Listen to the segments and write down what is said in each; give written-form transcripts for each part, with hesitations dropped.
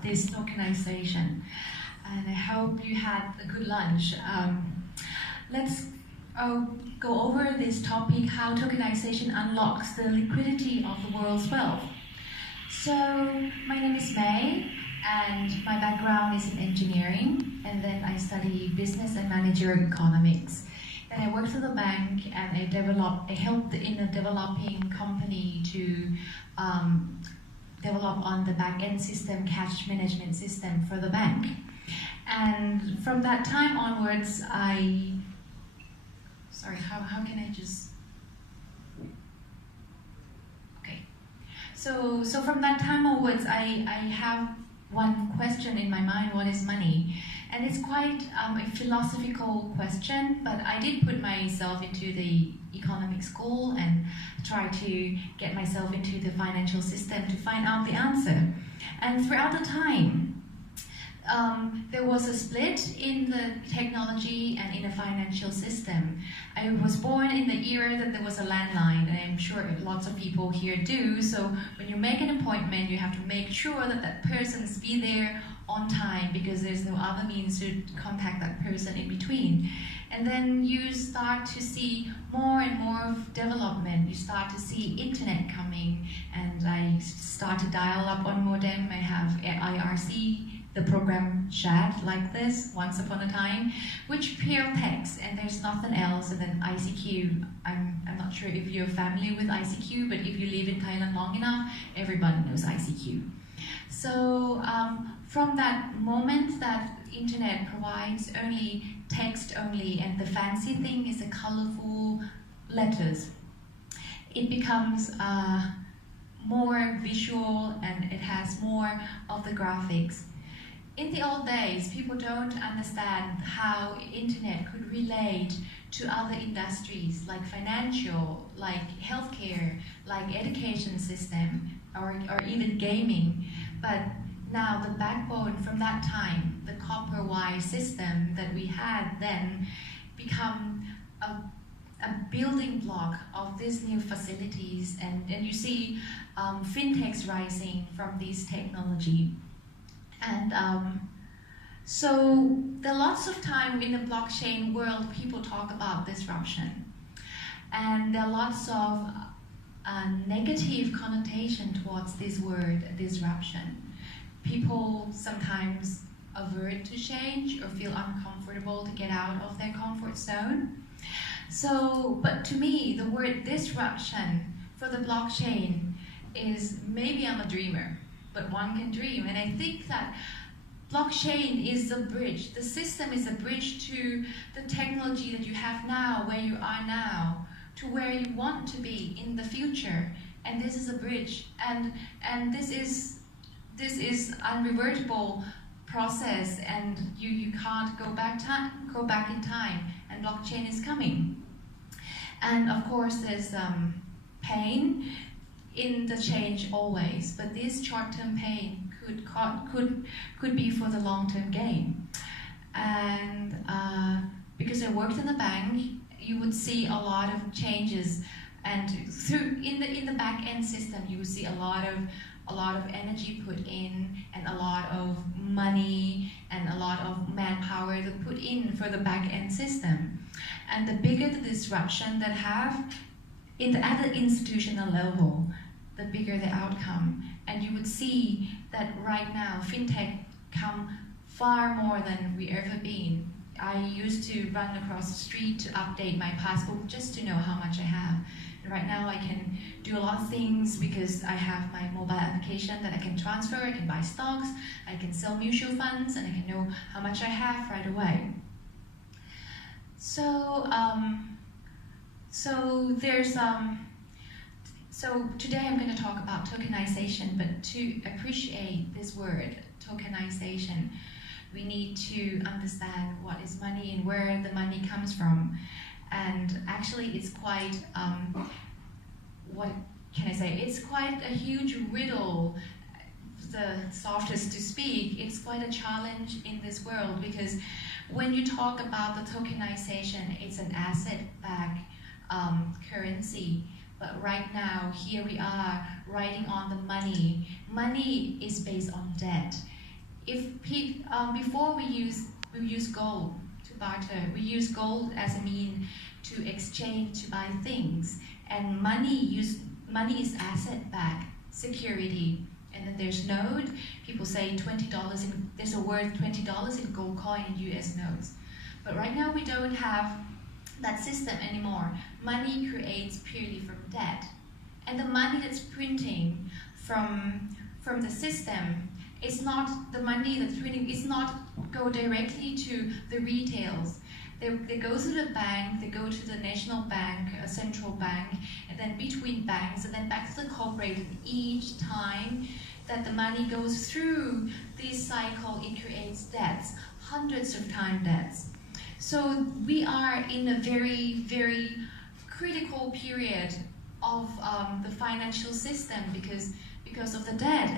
about this tokenization, and I hope you had a good lunch. Let's go over this topic, how tokenization unlocks the liquidity of the world's wealth. So, my name is May, and my background is in engineering, and then I study business and managerial economics. Then I worked for the bank, and I helped in a developing company to develop on the back-end system, cash management system for the bank. And from that time onwards, how can I just... Okay. So from that time onwards, I have one question in my mind: what is money? And it's quite a philosophical question, but I did put myself into the economic school and try to get myself into the financial system to find out the answer. And throughout the time, there was a split in the technology and in the financial system. I was born in the era that there was a landline, and I'm sure lots of people here do. So when you make an appointment, you have to make sure that that person's be there on time, because there's no other means to contact that person in between. And then you start to see more and more of development. You start to see internet coming, and I start to dial up on modem. I have IRC, the program chat like this, once upon a time, which pure text, and there's nothing else. And then ICQ, I'm not sure if you're familiar with ICQ, but if you live in Thailand long enough, everybody knows ICQ. So from that moment that internet provides only text only, and the fancy thing is the colorful letters, it becomes more visual, and it has more of the graphics. In the old days, people don't understand how internet could relate to other industries like financial, like healthcare, like education system, or even gaming. But now the backbone from that time, the copper wire system that we had then, become a building block of these new facilities, and you see fintechs rising from this technology. And so there are lots of time in the blockchain world people talk about disruption, and there are lots of negative connotation towards this word, disruption. People sometimes avert to change or feel uncomfortable to get out of their comfort zone. So, but to me, the word disruption for the blockchain is, maybe I'm a dreamer, but one can dream. And I think that blockchain is a bridge. The system is a bridge to the technology that you have now, where you are now, to where you want to be in the future. And this is a bridge. And this is unrevertible process, and you can't go back in time. And blockchain is coming. And of course, there's pain in the change always, but this short-term pain could be for the long-term gain. And because I worked in the bank, you would see a lot of changes, and in the back-end system, you would see a lot of energy put in, and a lot of money and a lot of manpower to put in for the back-end system. And the bigger the disruption that have at the institutional level, the bigger the outcome. And you would see that right now, fintech come far more than we ever been. I used to run across the street to update my passbook just to know how much I have. And right now I can do a lot of things because I have my mobile application that I can transfer, I can buy stocks, I can sell mutual funds, and I can know how much I have right away. So today I'm going to talk about tokenization, but to appreciate this word, tokenization, we need to understand what is money and where the money comes from. And actually it's quite, what can I say, it's quite a huge riddle, the softest to speak. It's quite a challenge in this world, because when you talk about the tokenization, it's an asset-backed currency. But right now, here we are writing on the money. Money is based on debt. before we use gold to barter, we use gold as a mean to exchange, to buy things, and money is asset-backed security. And then there's note. People say $20 in, there's a word $20 in gold coin in US notes. But right now we don't have that system anymore. Money creates purely from debt. And the money that's printing from the system is not, the money that's printing is not go directly to the retails. They go to the bank, they go to the national bank, a central bank, and then between banks, and then back to the corporate. And each time that the money goes through this cycle, it creates debts, hundreds of time debts. So we are in a very, very critical period of the financial system because of the debt,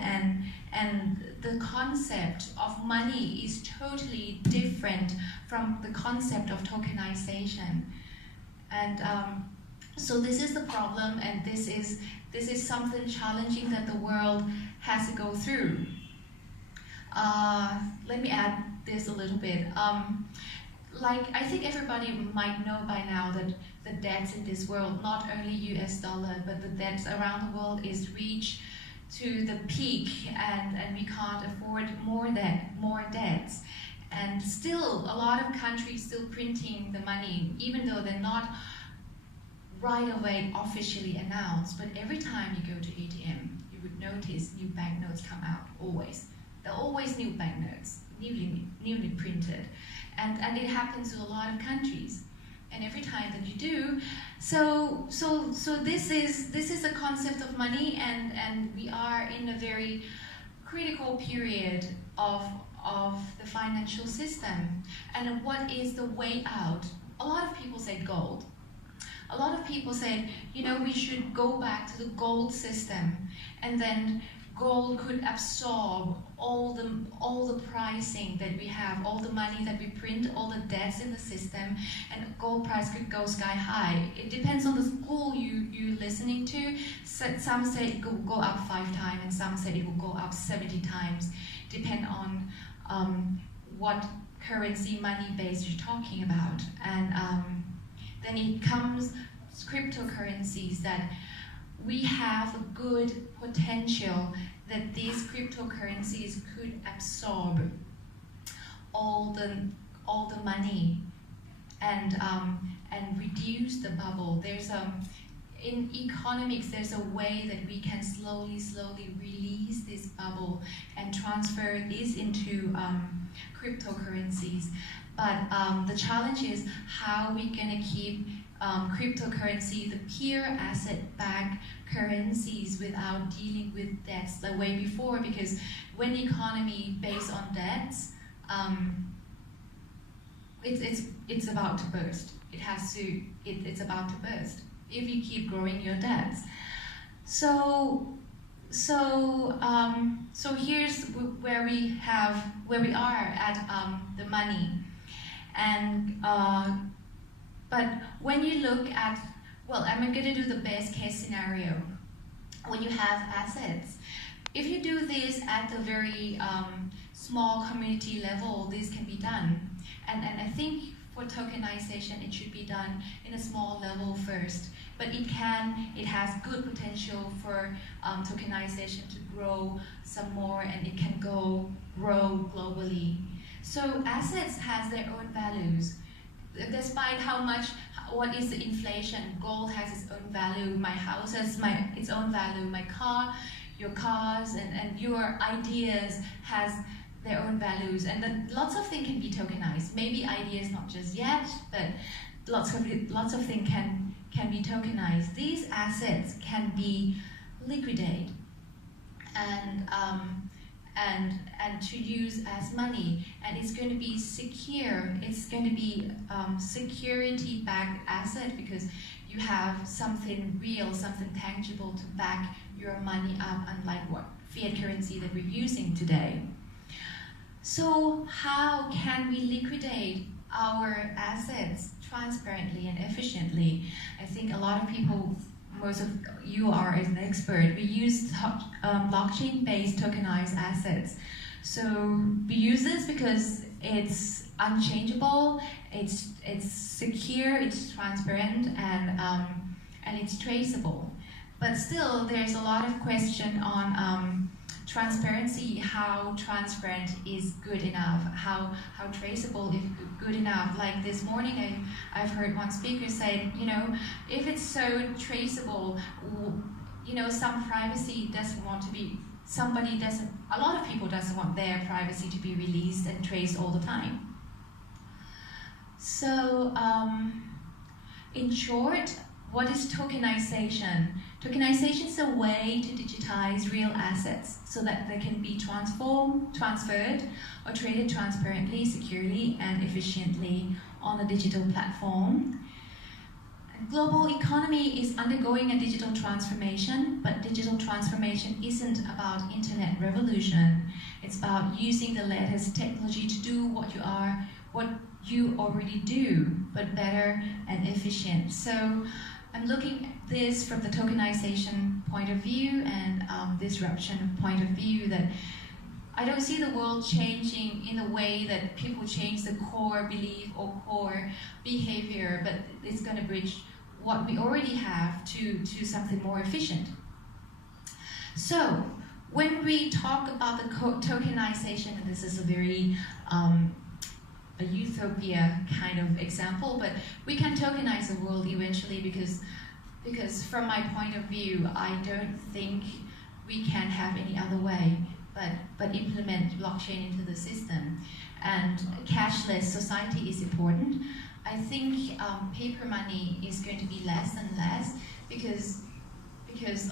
and the concept of money is totally different from the concept of tokenization. And so this is the problem, and this is something challenging that the world has to go through. Let me add this a little bit. Like, I think everybody might know by now that the debts in this world, not only US dollar, but the debts around the world is reached to the peak, and we can't afford more debts. And still, a lot of countries still printing the money, even though they're not right away officially announced. But every time you go to ATM, you would notice new banknotes come out, always. There are always new banknotes, newly printed. And it happens to a lot of countries. And every time that you do, so this is a concept of money, and we are in a very critical period of the financial system. And what is the way out? A lot of people say gold. A lot of people say, you know, we should go back to the gold system, and then gold could absorb all the pricing that we have, all the money that we print, all the debts in the system, and gold price could go sky high. It depends on the school you're listening to. Some say it will go up 5 times, and some say it will go up 70 times, depend on what currency, money base you're talking about. And then it comes cryptocurrencies, that we have a good potential that these cryptocurrencies could absorb all the money and reduce the bubble. There's in economics, there's a way that we can slowly release this bubble and transfer this into cryptocurrencies. But the challenge is how we're gonna keep cryptocurrency, the pure asset-backed currencies, without dealing with debts the way before, because when the economy based on debts, it's about to burst. It's about to burst if you keep growing your debts. So here's where we are at the money, and but when you look at, well, I'm going to do the best case scenario. When you have assets, if you do this at the very small community level, this can be done. And I think for tokenization, it should be done in a small level first. But it has good potential for tokenization to grow some more, and it can grow globally. So assets has their own values. Despite what is the inflation, gold has its own value, my house has its own value, my car, your cars, and your ideas has their own values, and then lots of things can be tokenized. Maybe ideas not just yet, but lots of things can be tokenized. These assets can be liquidated and to use as money, and it's going to be secure. It's going to be security-backed asset, because you have something real, something tangible to back your money up, unlike what fiat currency that we're using today. So how can we liquidate our assets transparently and efficiently? I think a lot of people, most of you are an expert. We use blockchain-based tokenized assets So we use this because it's unchangeable, it's secure, it's transparent, and it's traceable. But still, there's a lot of question on transparency, how transparent is good enough, how traceable is good enough. Like this morning, I've heard one speaker say, you know, if it's so traceable, you know, some privacy doesn't want to be, a lot of people doesn't want their privacy to be released and traced all the time. So, in short, what is tokenization? Tokenization is a way to digitize real assets so that they can be transferred, or traded transparently, securely, and efficiently on a digital platform. Global economy is undergoing a digital transformation, but digital transformation isn't about internet revolution. It's about using the latest technology to do what you already do, but better and efficient. So I'm looking at this from the tokenization point of view and disruption point of view, that I don't see the world changing in a way that people change the core belief or core behavior, but it's going to bridge what we already have to something more efficient. So when we talk about the tokenization, and this is a very a utopia kind of example, but we can tokenize the world eventually, because from my point of view, I don't think we can have any other way but implement blockchain into the system. And cashless society is important. I think paper money is going to be less and less because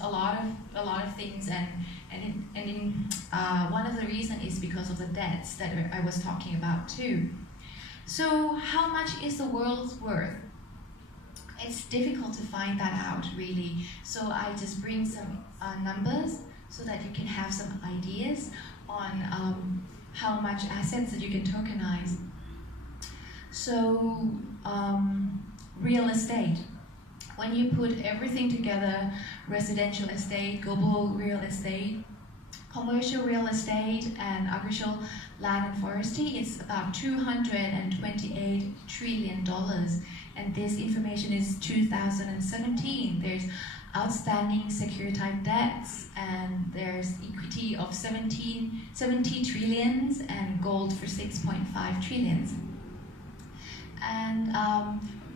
a lot of things, and one of the reasons is because of the debts that I was talking about too. So how much is the world's worth? It's difficult to find that out, really. So I just bring some numbers so that you can have some ideas on how much assets that you can tokenize. So real estate. When you put everything together, residential estate, global real estate, commercial real estate, and agricultural land and forestry, it's about $228 trillion. And this information is 2017. There's outstanding securitized debts, and there's equity of 70 trillions, and gold for 6.5 trillions. And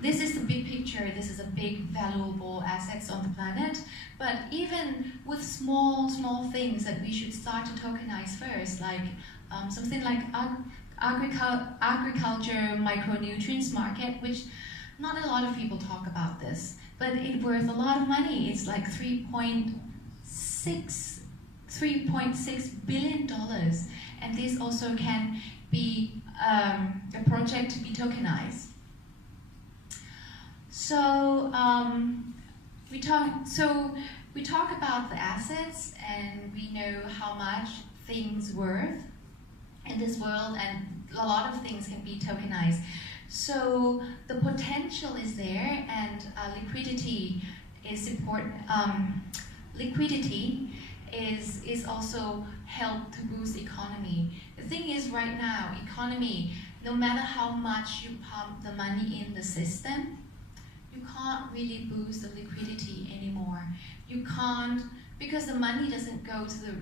this is the big picture. This is a big valuable assets on the planet. But even with small things that we should start to tokenize first, like something like agriculture micronutrients market, which not a lot of people talk about this, but it's worth a lot of money. It's like $3.6 billion, and this also can be a project to be tokenized. So we talk about the assets, and we know how much things worth in this world, and a lot of things can be tokenized. So the potential is there, and liquidity is important. Liquidity is also help to boost the economy. The thing is, right now, economy, no matter how much you pump the money in the system, you can't really boost the liquidity anymore. You can't, because the money doesn't go to the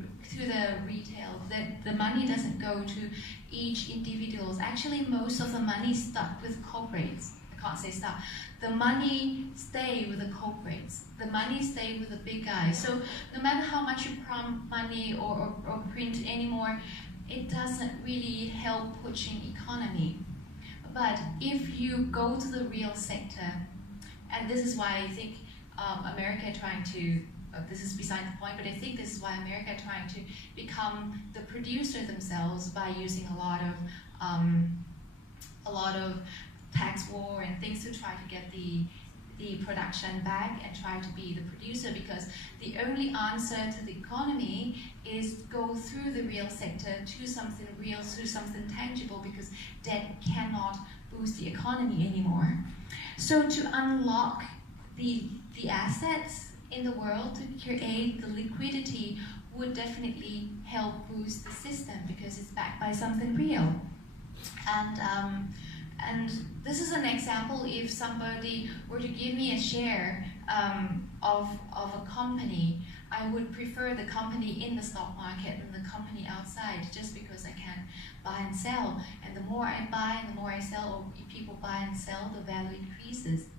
retail. The money doesn't go to each individuals. Actually, most of the money is stuck with corporates. I can't say stuck. The money stay with the corporates. The money stay with the big guys. So no matter how much you pump money or print anymore, it doesn't really help pushing economy. But if you go to the real sector, and this is why I think America trying to, this is beside the point, but I think this is why America trying to become the producer themselves by using a lot of tax war and things to try to get the production back and try to be the producer, because the only answer to the economy is go through the real sector to something real, to something tangible, because debt cannot boost the economy anymore. So to unlock the assets in the world, to create the liquidity would definitely help boost the system because it's backed by something real. And this is an example. If somebody were to give me a share of a company, I would prefer the company in the stock market than the company outside, just because I can buy and sell. And the more I buy and the more I sell, or if people buy and sell, the value increases.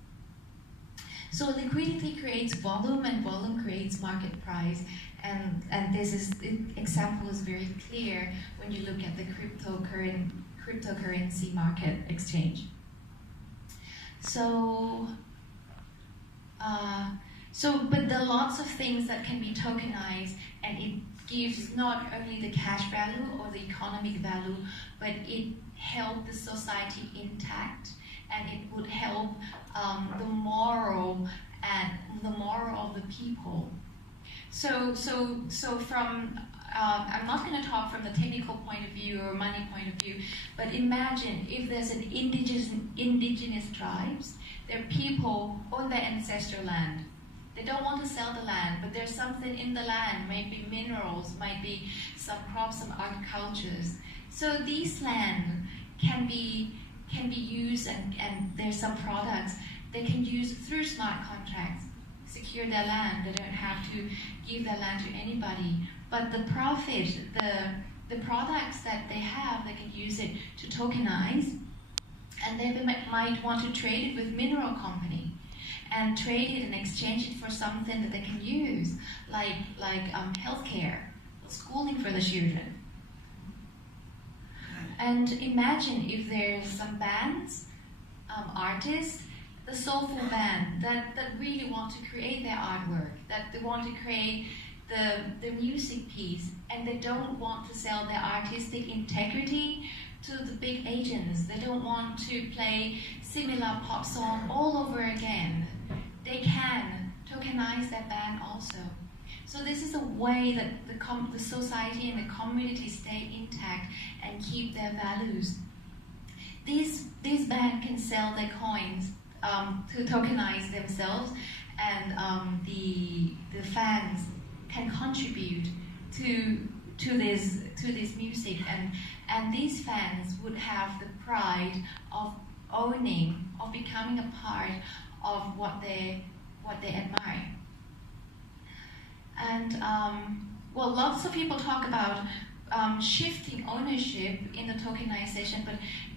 So liquidity creates volume, and volume creates market price. And this example is very clear when you look at the cryptocurrency market exchange. But there are lots of things that can be tokenized, and it gives not only the cash value or the economic value, but it helps the society intact, and it would help the moral of the people. So from I'm not going to talk from the technical point of view or money point of view, but imagine if there's an indigenous tribes, their people own their ancestral land. They don't want to sell the land, but there's something in the land, maybe minerals, might be some crops, some agricultures. So these land can be used, and there's some products they can use through smart contracts, secure their land. They don't have to give their land to anybody. But the profit, the products that they have, they can use it to tokenize, and they might want to trade it with mineral company, and trade it and exchange it for something that they can use, like healthcare, schooling for the children. And imagine if there's some bands, artists, the soulful band that really want to create their artwork, that they want to create the music piece, and they don't want to sell their artistic integrity to the big agents. They don't want to play similar pop song all over again. They can tokenize their band also. So this is a way that the society and the community stay intact and keep their values. These bands can sell their coins to tokenize themselves, and the fans can contribute to this music, and these fans would have the pride of owning, of becoming a part of what they admire. And well, lots of people talk about shifting ownership in the tokenization,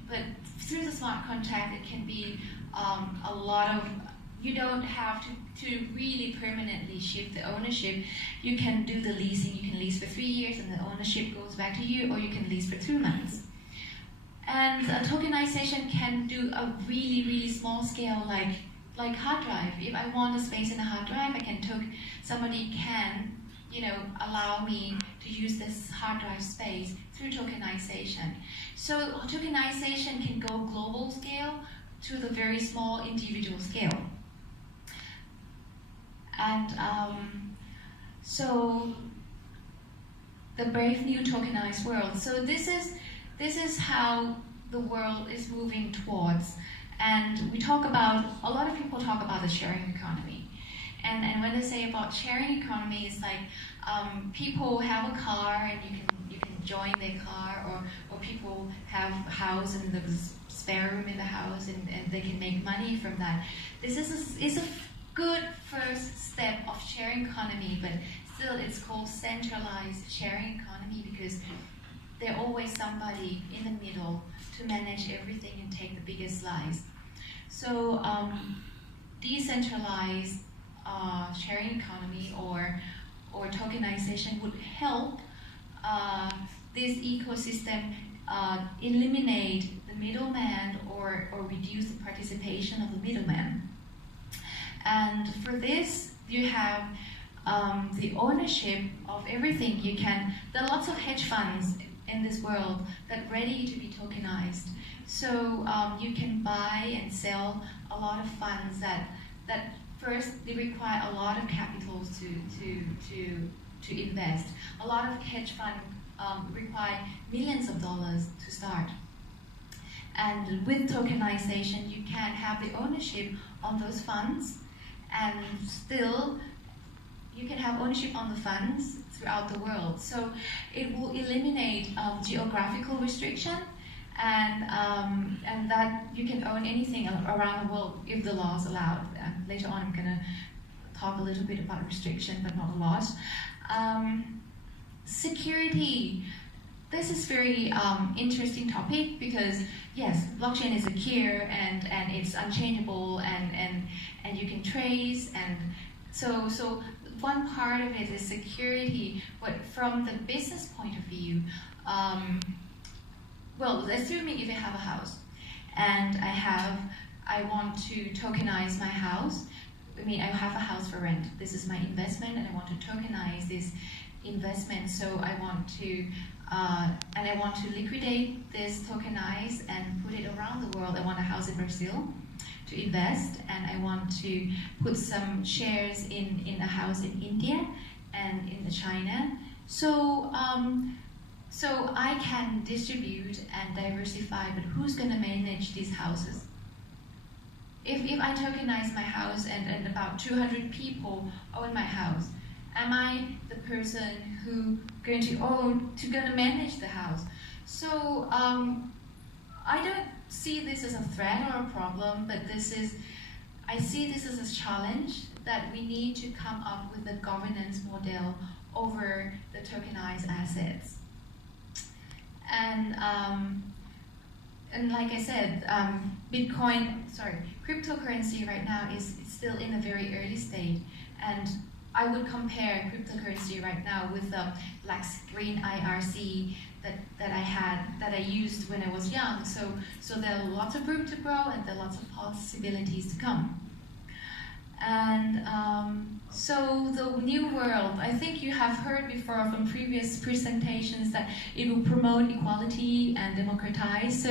but through the smart contract, it can be a lot of. You don't have to really permanently shift the ownership. You can do the leasing. You can lease for 3 years, and the ownership goes back to you, or you can lease for 2 months. And tokenization can do a really, really small scale, like hard drive. If I want a space in a hard drive, somebody can, allow me to use this hard drive space through tokenization. So tokenization can go global scale to the very small individual scale. And so the brave new tokenized world. So this is how the world is moving towards. And a lot of people talk about the sharing economy. And when they say about sharing economy, it's like people have a car, and you can join their car, or people have a house and there's a spare room in the house, and they can make money from that. This is a good first step of sharing economy, but still it's called centralized sharing economy because there's always somebody in the middle to manage everything and take the biggest slice. So decentralized sharing economy or tokenization would help this ecosystem eliminate the middleman or reduce the participation of the middleman. And for this, you have the ownership of everything. There are lots of hedge funds in this world that are ready to be tokenized. So you can buy and sell a lot of funds that first they require a lot of capital to invest. A lot of hedge funds require millions of dollars to start. And with tokenization, you can have the ownership on those funds, and still you can have ownership on the funds throughout the world. So it will eliminate geographical restriction, and that you can own anything around the world if the laws allow. Later on, I'm going to talk a little bit about restriction, but not a lot. Security. This is very interesting topic because yes, blockchain is secure and it's unchangeable and you can trace, and so one part of it is security. But from the business point of view, well, assuming if I have a house and I want to tokenize my house. I mean, I have a house for rent. This is my investment, and I want to tokenize this investment. So I want to liquidate this, tokenize, and put it around the world. I want a house in Brazil to invest, and I want to put some shares in a house in India and in China. So so I can distribute and diversify, but who's going to manage these houses? If I tokenize my house and about 200 people own my house, am I the person who going to manage the house? So I don't see this as a threat or a problem, but I see this as a challenge that we need to come up with a governance model over the tokenized assets. And like I said, cryptocurrency right now is still in a very early state, and I would compare cryptocurrency right now with the black screen IRC that I used when I was young. So there are lots of room to grow, and there are lots of possibilities to come. And so the new world, I think you have heard before from previous presentations that it will promote equality and democratize.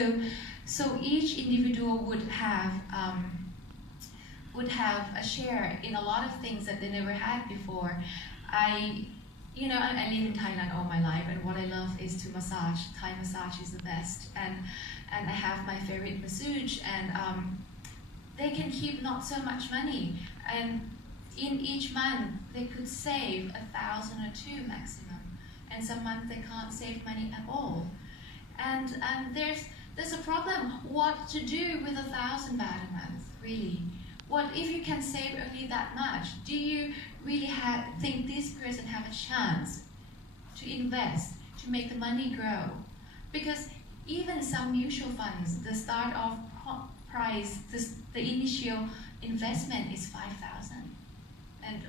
So each individual would have a share in a lot of things that they never had before. I live in Thailand all my life, and what I love is to massage. Thai massage is the best, and I have my favorite masseuse, and they can keep not so much money, and in each month they could save 1,000 or 2 maximum, and some months they can't save money at all, and there's a problem. What to do with 1,000 baht a month, really? What if you can save only that much? Do you really think this person have a chance to invest, to make the money grow? Because even some mutual funds, the start-off price, the initial investment is 5,000,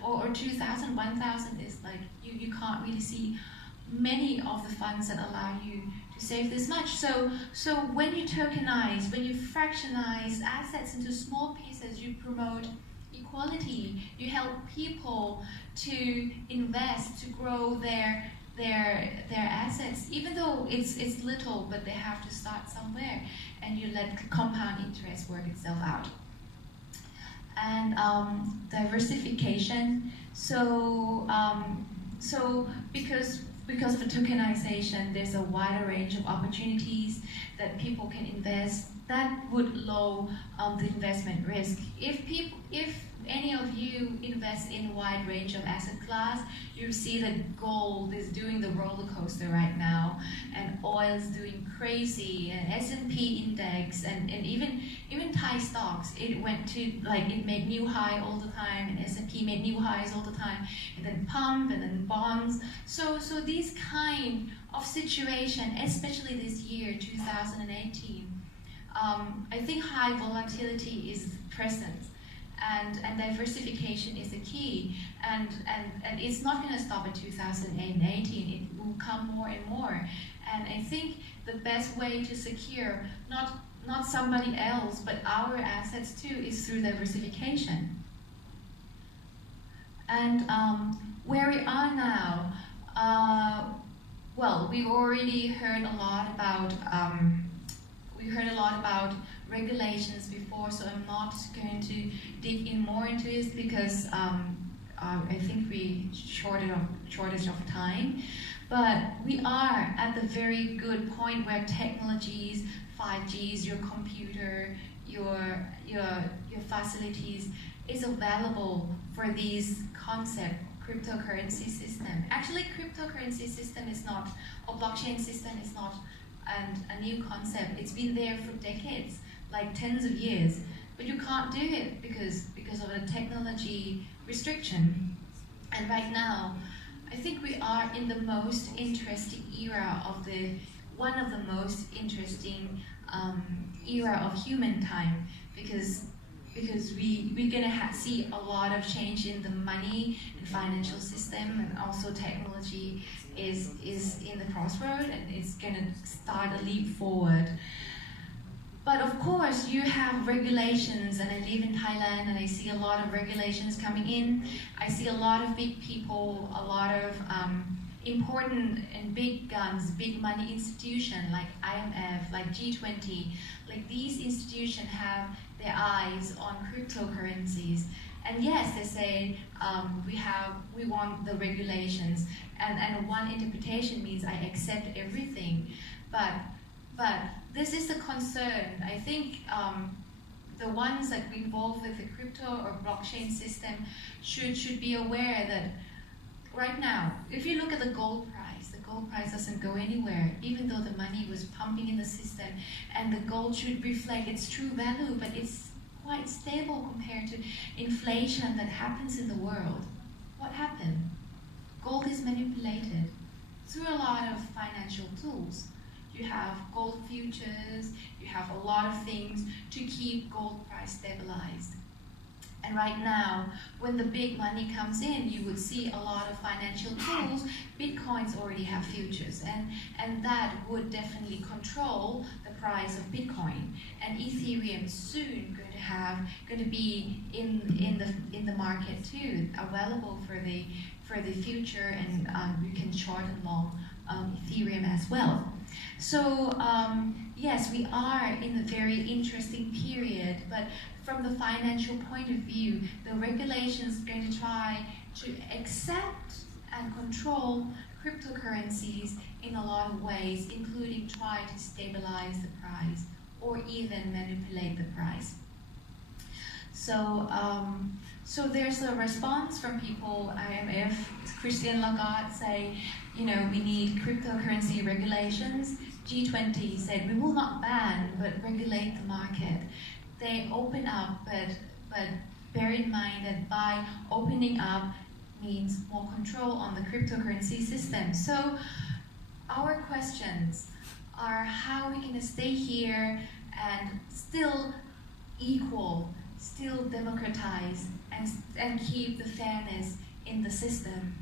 or 2,000, 1,000 is like you can't really see many of the funds that allow you to save this much. So when you tokenize, when you fractionize assets into small pieces, you promote equality. You help people to invest, to grow their assets, even though it's little, but they have to start somewhere, and you let compound interest work itself out. And diversification. So because of the tokenization, there's a wider range of opportunities that people can invest. That would lower the investment risk. If any of you invest in a wide range of asset class, you see that gold is doing the roller coaster right now, and oil is doing crazy, and S&P index, and even Thai stocks, it made new high all the time, and S&P made new highs all the time, and then pump, and then bonds. So these kind of situation, especially this year, 2018, I think high volatility is present. And diversification is the key, and it's not going to stop at 2018. It will come more and more, and I think the best way to secure not somebody else but our assets too is through diversification. And where we are now, well, we've already heard a lot about regulations before, so I'm not going to dig in more into this because I think we shortage of time. But we are at the very good point where technologies, 5Gs, your computer, your facilities is available for these concepts, cryptocurrency system. Actually, cryptocurrency system is not, or blockchain system is not a new concept. It's been there for decades, like tens of years. But you can't do it because of a technology restriction. And right now, I think we are in the most interesting era of one of the most interesting era of human time, because we're gonna see a lot of change in the money and financial system, and also technology is in the crossroad, and it's gonna start a leap forward. But of course, you have regulations, and I live in Thailand, and I see a lot of regulations coming in. I see a lot of big people, a lot of important and big guns, big money institutions like IMF, like G20, like these institutions have their eyes on cryptocurrencies. And yes, they say we want the regulations, and one interpretation means I accept everything, but this is the concern. I think the ones that are involved with the crypto or blockchain system should be aware that right now, if you look at the gold price doesn't go anywhere, even though the money was pumping in the system, and the gold should reflect its true value, but it's quite stable compared to inflation that happens in the world. What happened? Gold is manipulated through a lot of financial tools. You have gold futures, you have a lot of things to keep gold price stabilized. And right now, when the big money comes in, you would see a lot of financial tools. Bitcoins already have futures, and that would definitely control the price of Bitcoin. And Ethereum soon going to be in the market too, available for the future, and you can short and long Ethereum as well. So yes, we are in a very interesting period, but from the financial point of view, the regulations are going to try to accept and control cryptocurrencies in a lot of ways, including try to stabilize the price or even manipulate the price. So, so there's a response from people. IMF, Christine Lagarde say, we need cryptocurrency regulations. G20 said we will not ban, but regulate the market. They open up, but bear in mind that by opening up means more control on the cryptocurrency system. So our questions are how we're going to stay here and still equal, still democratize, and keep the fairness in the system.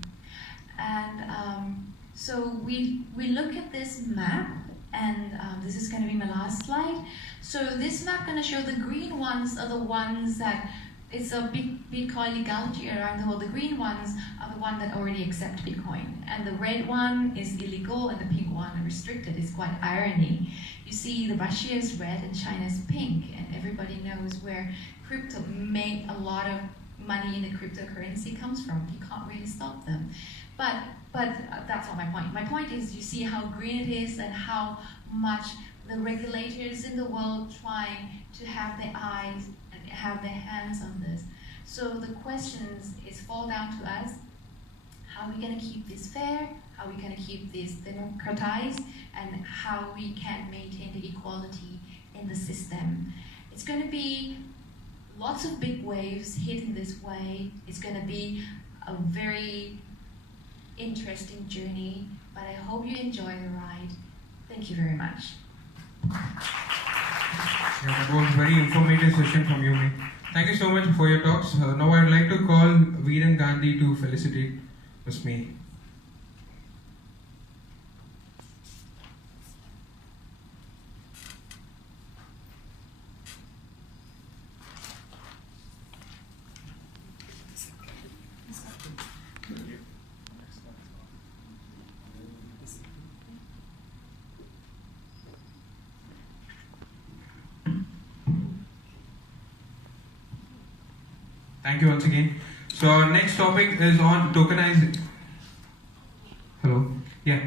And so we look at this map, and this is going to be my last slide. So this map going to show the green ones are the ones that it's a big Bitcoin legality around the world. The green ones are the ones that already accept Bitcoin, and the red one is illegal, and the pink one restricted. It's quite irony. You see, the Russia is red and China is pink, and everybody knows where crypto made a lot of money in the cryptocurrency comes from. You can't really stop them. But that's not my point. My point is you see how green it is and how much the regulators in the world trying to have their eyes and have their hands on this. So the questions fall down to us. How are we going to keep this fair? How are we going to keep this democratized? And how we can maintain the equality in the system. It's going to be lots of big waves hitting this way. It's going to be a very interesting journey, but I hope you enjoy the ride. Thank you very much. Yeah, that was a very informative session from you, May. Thank you so much for your talks. Now I'd like to call Veeran Gandhi to felicitate Ms.May. Thank you once again. So our next topic is on tokenizing. Hello. Yeah.